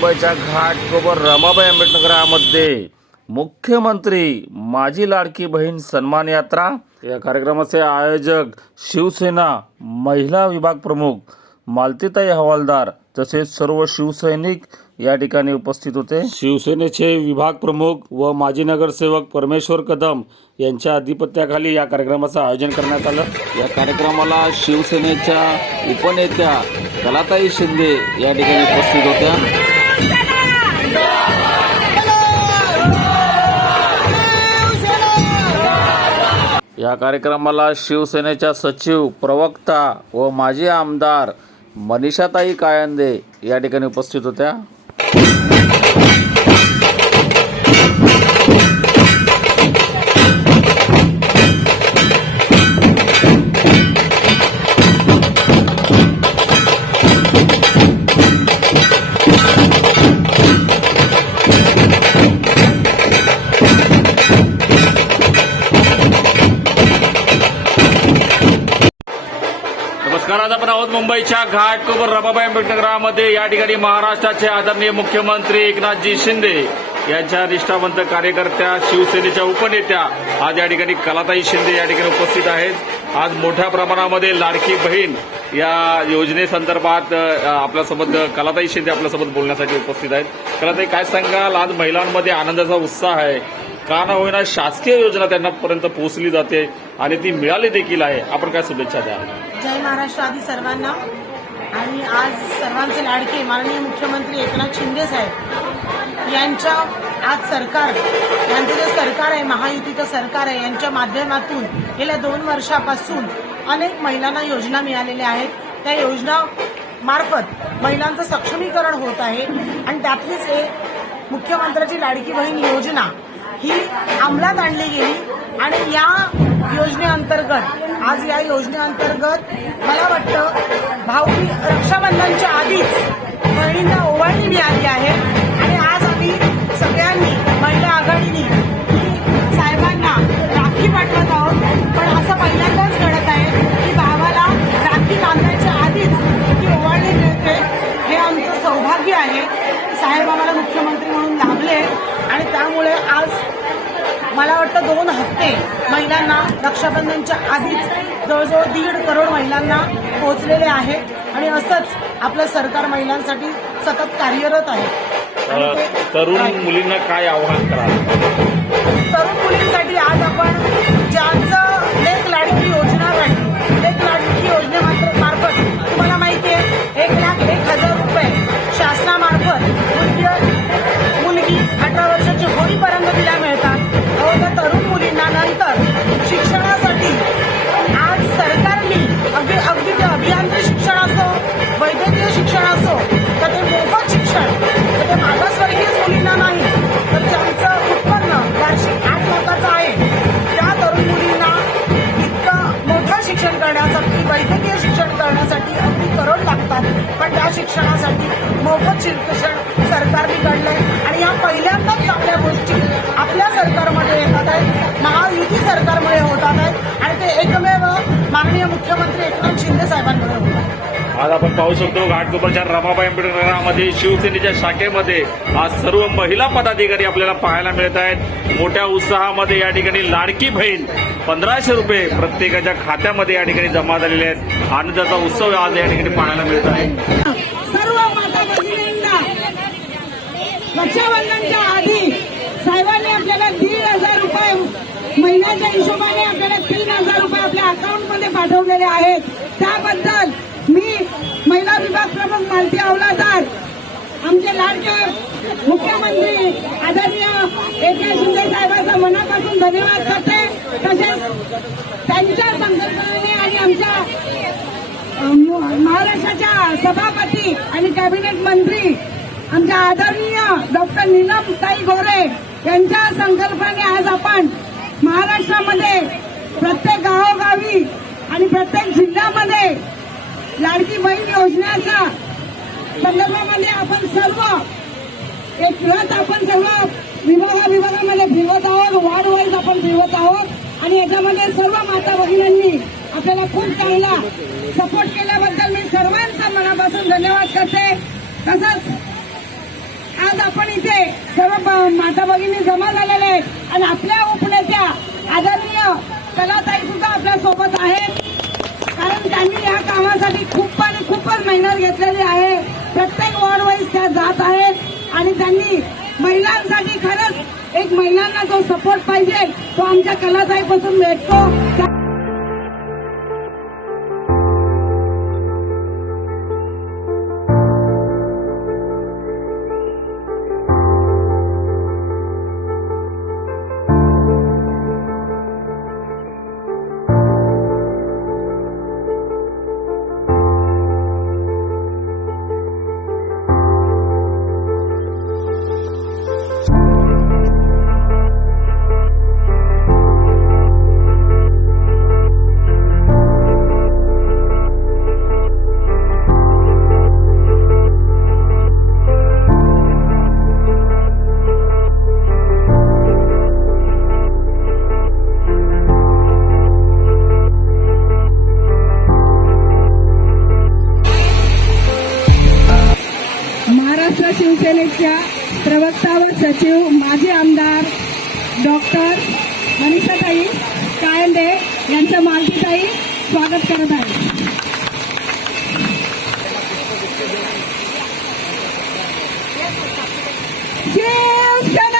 मुंबईच्या घाटकोपर रमाबाई आंबेडकरामध्ये मुख्यमंत्री माझी लाडकी बहीण सन्मान यात्रा. या कार्यक्रमाचे आयोजक शिवसेना महिला विभाग प्रमुख मालतीताई हवालदार तसेच सर्व शिवसैनिक या ठिकाणी उपस्थित होते. शिवसेनेचे विभाग प्रमुख व माजी नगरसेवक परमेश्वर कदम यांच्या अधिपत्याखाली या कार्यक्रमाचं आयोजन करण्यात आलं. या कार्यक्रमाला शिवसेनेच्या उपनेत्या कलाताई शिंदे या ठिकाणी उपस्थित होत्या. या कार्यक्रमाला शिवसेनेच्या सचिव प्रवक्ता व माजी आमदार मनीषाताई कायंदे या ठिकाणी उपस्थित होत्या. नमस्कार आज आपण आहोत मुंबईच्या घाटकोपर रमाबाई आंबेडकरामध्ये. या ठिकाणी महाराष्ट्राचे आदरणीय मुख्यमंत्री एकनाथजी शिंदे यांच्या निष्ठावंत कार्यकर्त्या शिवसेनेच्या उपनेत्या आज या ठिकाणी कलाताई शिंदे या ठिकाणी उपस्थित आहेत. आज मोठ्या प्रमाणामध्ये लाडकी बहीण या योजनेसंदर्भात आपल्यासोबत कलाताई शिंदे आपल्यासोबत बोलण्यासाठी उपस्थित आहेत. कलाताई काय सांगाल? आज महिलांमध्ये आनंदाचा उत्साह आहे. का ना होईना शासकीय योजना त्यांनापर्यंत पोहोचली जाते आणि ती मिळाली देखील आहे. आपण काय शुभेच्छा द्याल? जय महाराष्ट्र आदी सर्वांना. आणि आज सर्वांचे लाडके माननीय मुख्यमंत्री एकनाथ शिंदे साहेब यांच्या आज सरकार यांचं जे सरकार आहे महायुतीचं सरकार आहे यांच्या माध्यमातून गेल्या दोन वर्षापासून अनेक महिलांना योजना मिळालेल्या आहेत. त्या योजना मार्फत महिलांचं सक्षमीकरण होत आहे. आणि त्यातलीच एक मुख्यमंत्र्याची लाडकी बहीण योजना ही अंमलात आणली गेली आणि या योजनेअंतर्गत आज या योजनेअंतर्गत मला वाटतं भाऊ रक्षाबंधनच्या आधीच बहिणींना ओवाळणी मिळाली आहे. आणि आज आम्ही सगळ्यांनी महिला आघाडीने रक्षाबंधनच्या आधीच जवळजवळ दीड करोड महिलांना पोहोचलेले आहेत आणि असंच आपलं सरकार महिलांसाठी सतत कार्यरत आहे. तरुण मुलींना काय आव्हान कराल? तरुण मुलींसाठी आज आपण शिक्षण सरकारने काढलंय. आणि या पहिल्यांदाच चांगल्या गोष्टी आपल्या सरकारमध्ये येतात आहेत. महायुती सरकारमुळे होतात आहेत. आणि ते एकमेव माननीय मुख्यमंत्री एकनाथ शिंदे साहेबांमुळे होतात. आज आपण पाहू शकतो घाटकोपरच्या रमाबाई आंबेडकरांमध्ये शिवसेनेच्या शाखेमध्ये आज सर्व महिला पदाधिकारी आपल्याला पाहायला मिळत आहेत. मोठ्या उत्साहामध्ये या ठिकाणी लाडकी बहीण पंधराशे रुपये प्रत्येकाच्या खात्यामध्ये या ठिकाणी जमा झालेले आहेत. आनंदाचा उत्सव आज या ठिकाणी पाहायला मिळत आहे सर्व माता भगिनींना रक्षाबंधनच्या आधी साहेबांनी आपल्याला दीड हजार रुपये महिन्याच्या हिशोबाने आपल्याला तीन हजार रुपये आपल्या अकाउंटमध्ये पाठवलेले आहेत. त्याबद्दल मी महिला विभाग प्रमुख मालती अवलादार आमचे लाडके मुख्यमंत्री आदरणीय एकनाथ शिंदे साहेबांचा मनापासून धन्यवाद करते. तसेच त्यांच्या संकल्पनेने आणि आमच्या महाराष्ट्राच्या सभापती आणि कॅबिनेट मंत्री आमच्या आदरणीय डॉक्टर नीलम ताई गोरे यांच्या संकल्पने आज आपण महाराष्ट्रामध्ये प्रत्येक गावोगावी आणि प्रत्येक जिल्ह्यामध्ये लाडकी बहीण योजनेच्या संदर्भामध्ये आपण सर्व एक रथ आपण सर्व विभागा विभागामध्ये फिरवत आहोत वार्ड वाईज आपण फिरवत आहोत आणि याच्यामध्ये सर्व माता भगिनींनी आपल्याला खूप चांगला सपोर्ट केल्याबद्दल मी सर्वांचा मनापासून धन्यवाद करते. तसंच आपण इथे सर्व माता भगिनी जमा झालेले आहेत. आणि आपल्या उपनेत्या आदरणीय कलाताई सुद्धा आपल्यासोबत आहेत. कारण त्यांनी या कामासाठी खूप आणि खूपच मेहनत घेतलेली आहे. प्रत्येक वॉर्ड वाईज त्या जात आहेत. आणि त्यांनी महिलांसाठी खरंच एक महिलांना जो सपोर्ट पाहिजे तो आमच्या कलाताईपासून भेटतो. प्रवक्ता व सचिव माजी आमदार डॉक्टर मनीषाताई कायंदे यांच्या मालकीताई स्वागत करत आहे. शिवसेना हो शिवसेना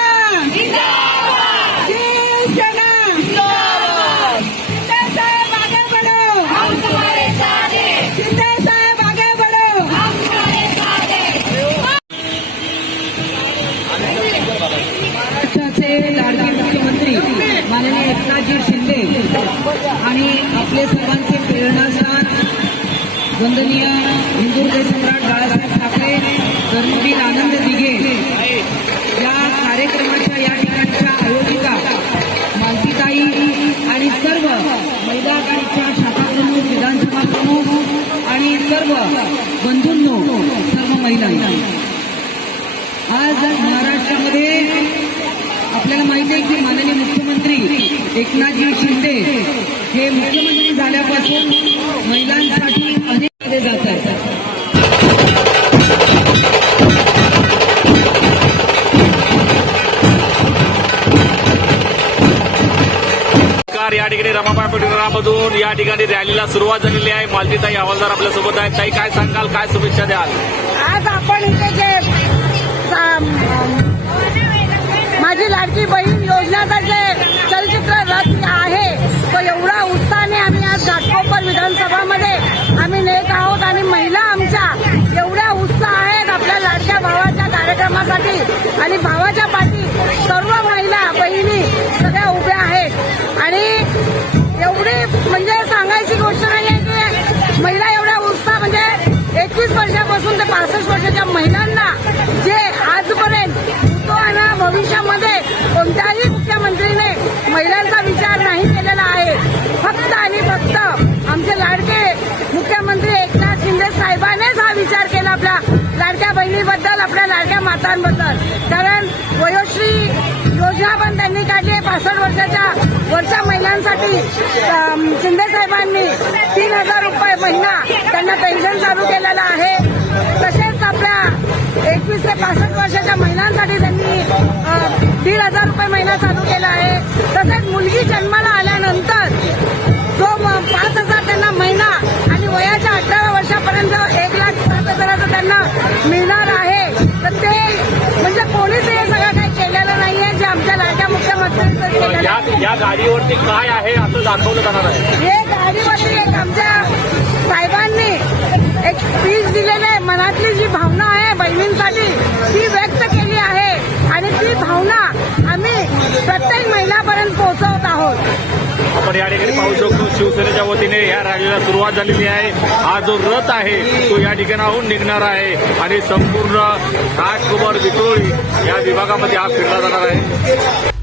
आपले सर्वांचे प्रेरणास्थान वंदनीय हिंदूचे सम्राट बाळासाहेब ठाकरे धर्मवीर आनंद दिघे. या कार्यक्रमाच्या या ठिकाणच्या आयोजिका मालतीताई आणि सर्व महिला आघाडीच्या शाखा प्रमुख विधानसभा प्रमुख आणि सर्व बंधूंनो सर्व महिलांना. आज महाराष्ट्रामध्ये आपल्याला माहिती आहे की माननीय मुख्यमंत्री एकनाथजी शिंदे हे मुख्यमंत्री झाल्यापासून महिलांसाठी अनेक कायदे जात आहेत. नमस्कार या ठिकाणी रमाबाई पेठरामधून या ठिकाणी रॅलीला सुरुवात झालेली आहे. मालतीताई हवालदार आपल्यासोबत आहेत. ताई काय सांगाल? काय शुभेच्छा द्याल? आज आपण इथे जे माझी लाडकी बहीण योजनेचा आणि भावाच्या पाठी सर्व महिला बहिणी सगळ्या उभ्या आहेत. आणि एवढी म्हणजे सांगायची गोष्ट नाही आहे की महिला एवढ्या उत्साह म्हणजे एकवीस वर्षापासून ते पासष्ट वर्षाच्या महिलांना जे आजपर्यंत तो आणि भविष्यामध्ये कोणत्याही मुख्यमंत्रीने महिलांचा विचार नाही केलेला आहे. फक्त आणि फक्त मातांबद्दल कारण वयोश्री योजना पण त्यांनी काढली आहे. पासष्ट वर्षाच्या वरच्या महिलांसाठी शिंदे साहेबांनी तीन हजार रुपये महिना त्यांना पेन्शन चालू केलेलं आहे. तसेच आपल्या एकवीस ते पासष्ट वर्षाच्या महिलांसाठी त्यांनी दीड हजार रुपये महिना चालू केला आहे. तसेच मुलगी जन्माला आल्यानंतर जो म- पाच हजार त्यांना महिना आणि वयाच्या अठरा वर्षापर्यंत एक लाख सात हजाराचं त्यांना मिळणार या गाडीवरती काय आहे असं दाखवलं जाणार आहे. हे गाडीवरती एक आमच्या साहेबांनी एक स्पीच दिलेली आहे. मनातली जी भावना आहे बहिणींसाठी ती व्यक्त केली आहे. आणि ती भावना आम्ही प्रत्येक महिलापर्यंत पोहोचवत आहोत. आपण या ठिकाणी पाहू शकतो शिवसेनेच्या वतीने या रॅलीला सुरुवात झालेली आहे. हा जो रथ आहे तो या ठिकाणाहून निघणार आहे. आणि संपूर्ण घाटकोबर विक्रोळी या विभागामध्ये हा फिरला जाणार आहे.